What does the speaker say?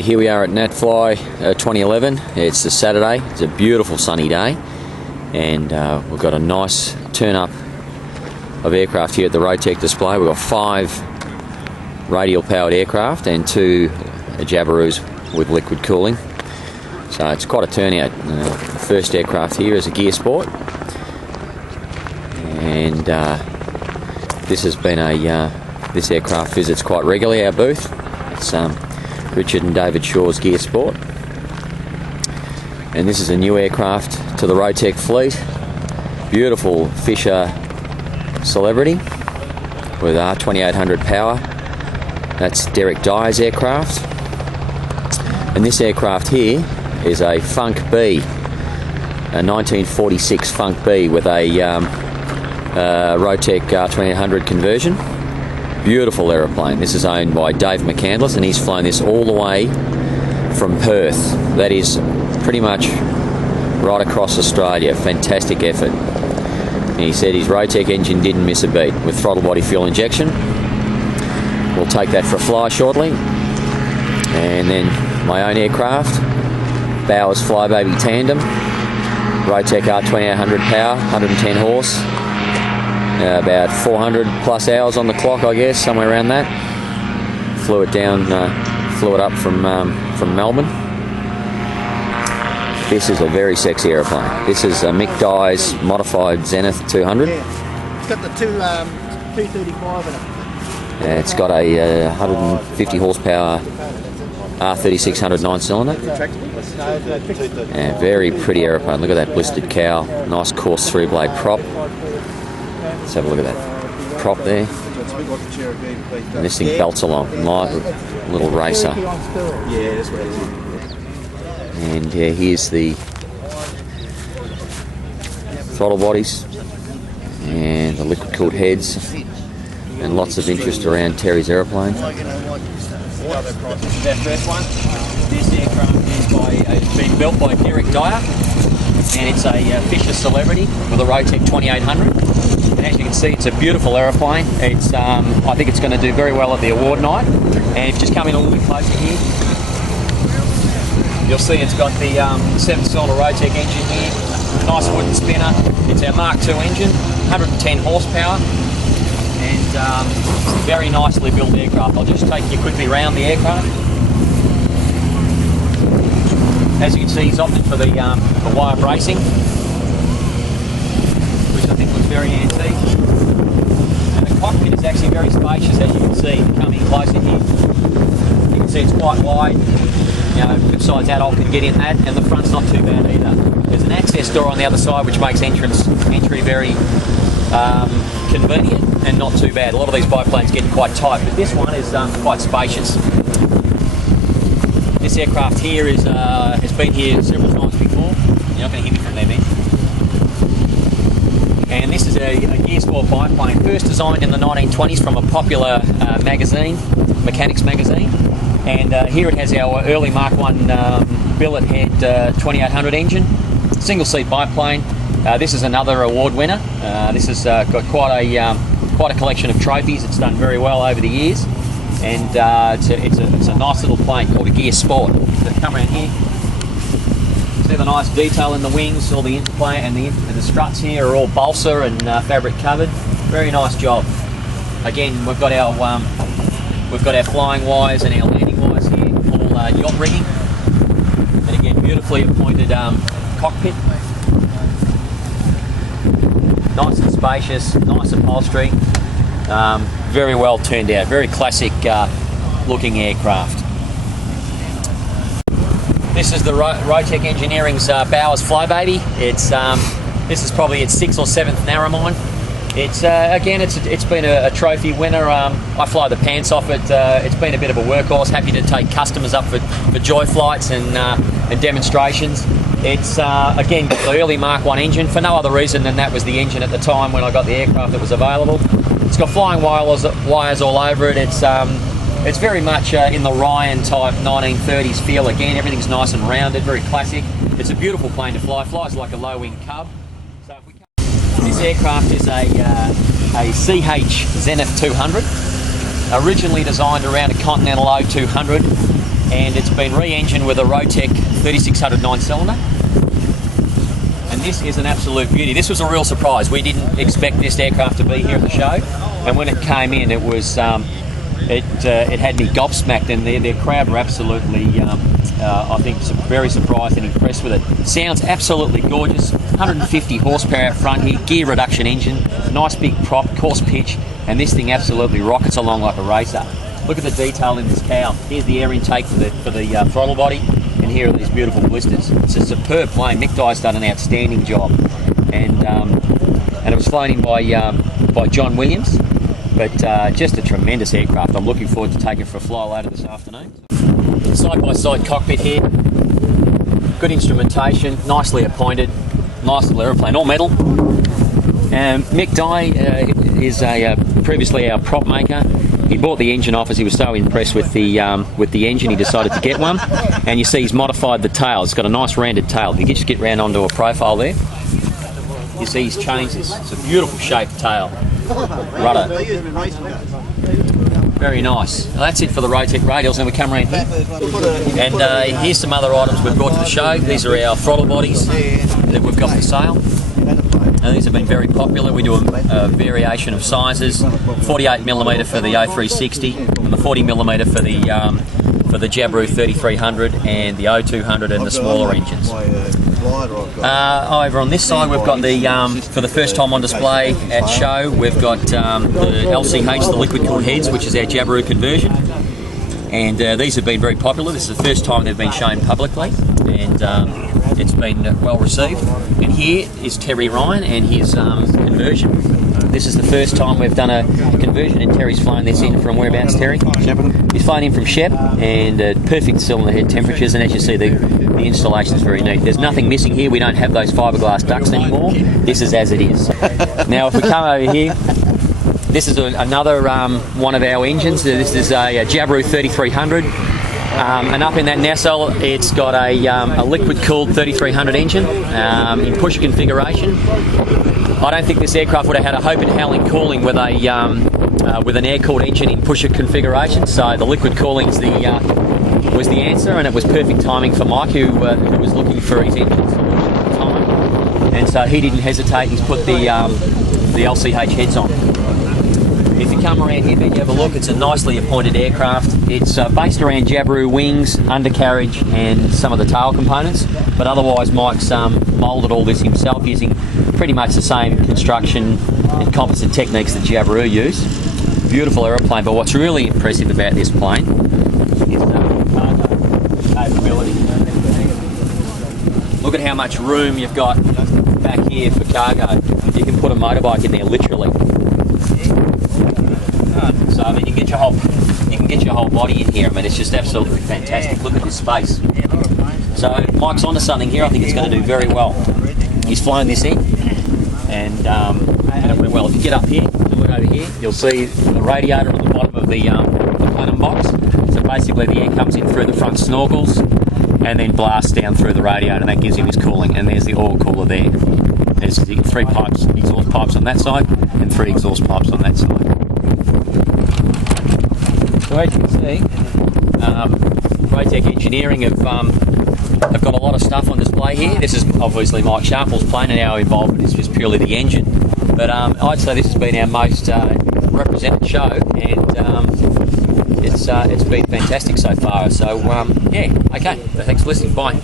Here we are at Natfly 2011. It's a Saturday. It's a beautiful sunny day, and we've got a nice turn-up of aircraft here at the Rotec display. We've got 5 radial-powered aircraft and 2 Jabiroos with liquid cooling. So it's quite a turnout. The first aircraft here is a Gear Sport, and this has been this aircraft visits quite regularly our booth. It's Richard and David Shaw's Gear Sport, and this is a new aircraft to the Rotec fleet. Beautiful Fisher Celebrity with R2800 power. That's Derek Dyer's aircraft, and this aircraft here is a Funk B, a 1946 Funk B with a Rotec R2800 conversion. Beautiful aeroplane. This is owned by Dave McCandless, and he's flown this all the way from Perth. That is pretty much right across Australia. Fantastic effort. And he said his Rotec engine didn't miss a beat with throttle body fuel injection. We'll take that for a fly shortly. And then my own aircraft, Bowers Flybaby Tandem, Rotec R2800 power, 110 horse. About 400 plus hours on the clock, I guess, somewhere around that. Flew it down, flew it up from Melbourne. This is a very sexy aeroplane. This is a Mick Dye's modified Zenith 200. Yeah. It's got the 235 in it. It's got a 150 horsepower R3600 9-cylinder. Very pretty aeroplane. Look at that blistered cowl. Nice coarse 3-blade prop. Let's have a look at that prop there. And this thing belts along, light little racer. And here's the throttle bodies and the liquid cooled heads, and lots of interest around Terry's aeroplane. This is our first one. This aircraft is being built by Derek Dyer, and it's a Fisher Celebrity with a Rotec 2800. And as you can see, it's a beautiful aeroplane. It's I think it's going to do very well at the award night. And if you just come in a little bit closer here, you'll see it's got the 7-cylinder Rotec engine here. Nice wooden spinner. It's our Mark II engine, 110 horsepower, and very nicely built aircraft. I'll just take you quickly around the aircraft. As you can see, he's opted for the wire bracing, which I think looks very antique. And the cockpit is actually very spacious, as you can see. Coming closer here, you can see it's quite wide. You know, good sized adult can get in that, and the front's not too bad either. There's an access door on the other side, which makes entry very convenient and not too bad. A lot of these biplanes get quite tight, but this one is quite spacious. This aircraft here has been here several times before. You're not going to hear me from there, man. And this is a Gear Sport biplane, first designed in the 1920s from a popular magazine, Mechanics magazine. And here it has our early Mark I billet head 2800 engine, single seat biplane. This is another award winner. This has got quite a collection of trophies. It's done very well over the years. And it's a nice little plane called a Gear Sport. So come around here, see the nice detail in the wings, all the interplay, and the struts here are all balsa and fabric covered. Very nice job. Again, we've got our flying wires and our landing wires here, all yacht rigging. And again, beautifully appointed cockpit. Nice and spacious, nice upholstery. Very well turned out, very classic looking aircraft. This is the Rotec Engineering's Bowers Flybaby. This is probably its 6th or 7th Narromine. It's again, it's been a trophy winner. I fly the pants off it. It's been a bit of a workhorse. Happy to take customers up for joy flights and demonstrations. It's again got the early Mark I engine for no other reason than that was the engine at the time when I got the aircraft that was available. It's got flying wires all over it. It's very much in the Ryan type 1930s feel. Again, everything's nice and rounded, very classic. It's a beautiful plane to fly. Flies like a low-wing Cub. So if we come, this aircraft is a CH Zenith 200, originally designed around a Continental 0200. and it's been re-engined with a Rotec 3600 9-cylinder. And this is an absolute beauty. This was a real surprise. We didn't expect this aircraft to be here at the show, and when it came in, it was it had me gobsmacked, and their crowd were absolutely, I think, very surprised and impressed with it. Sounds absolutely gorgeous. 150 horsepower out front here, gear reduction engine, nice big prop, coarse pitch, and this thing absolutely rockets along like a racer. Look at the detail in this cowl. Here's the air intake for the throttle body, and here are these beautiful blisters. It's a superb plane. Mick Dye's done an outstanding job, and it was flown in by John Williams. But just a tremendous aircraft. I'm looking forward to taking it for a fly later this afternoon. Side-by-side cockpit here. Good instrumentation, nicely appointed, nice little aeroplane, all metal. Mick Dye is previously our prop maker. He bought the engine off as he was so impressed with the engine, he decided to get one. And you see he's modified the tail. It's got a nice rounded tail. If you just get round onto a profile there, you see he's changed this. It's a beautiful shaped tail. Rudder. Very nice. Well, that's it for the Rotec radials, and we come around here. And here's some other items we've brought to the show. These are our throttle bodies that we've got for sale. And these have been very popular. We do a variation of sizes: 48mm for the 0360, and the 40mm for the Jabiru 3300 and the 0200 and the smaller engines. Over on this side, we've got the for the first time on display at show, we've got the LCH, the liquid cooled heads, which is our Jabiru conversion, and these have been very popular. This is the first time they've been shown publicly, and it's been well received. And here is Terry Ryan and his conversion. This is the first time we've done a conversion, and Terry's flown this in from whereabouts, Terry? Shepparton. He's flown in from Shep, and perfect cylinder head temperatures, and as you see, the installation is very neat. There's nothing missing here. We don't have those fiberglass ducts anymore. This is as it is. Now, if we come over here, this is another one of our engines. This is a Jabiru 3300. And up in that nacelle, it's got a liquid-cooled 3300 engine in pusher configuration. I don't think this aircraft would have had a hope in hell in cooling with an air-cooled engine in pusher configuration. So the liquid cooling was the answer, and it was perfect timing for Mike, who was looking for his engine solution at the time. And so he didn't hesitate. He's put the LCH heads on. If you come around here, then you have a look. It's a nicely appointed aircraft. It's based around Jabiru wings, undercarriage, and some of the tail components. But otherwise, Mike's moulded all this himself using pretty much the same construction and composite techniques that Jabiru use. Beautiful aeroplane. But what's really impressive about this plane is the cargo capability. Look at how much room you've got back here for cargo. You can put a motorbike in there, literally. So I mean, you can get your whole body in here. I mean, it's just absolutely fantastic. Look at this space. So Mike's onto something here. I think it's going to do very well. He's flown this in, and it went well. If you get up here and look over here, you'll see the radiator on the bottom of the plenum box. So basically, the air comes in through the front snorkels and then blasts down through the radiator, and that gives him his cooling. And there's the oil cooler there. There's 3 pipes, exhaust pipes on that side, and 3 exhaust pipes on that side. So as you can see, Rotec Engineering have got a lot of stuff on display here. This is obviously Mike Sharple's plane, and our involvement is just purely the engine. But I'd say this has been our most represented show, and it's been fantastic so far. So yeah, okay. So thanks for listening. Bye.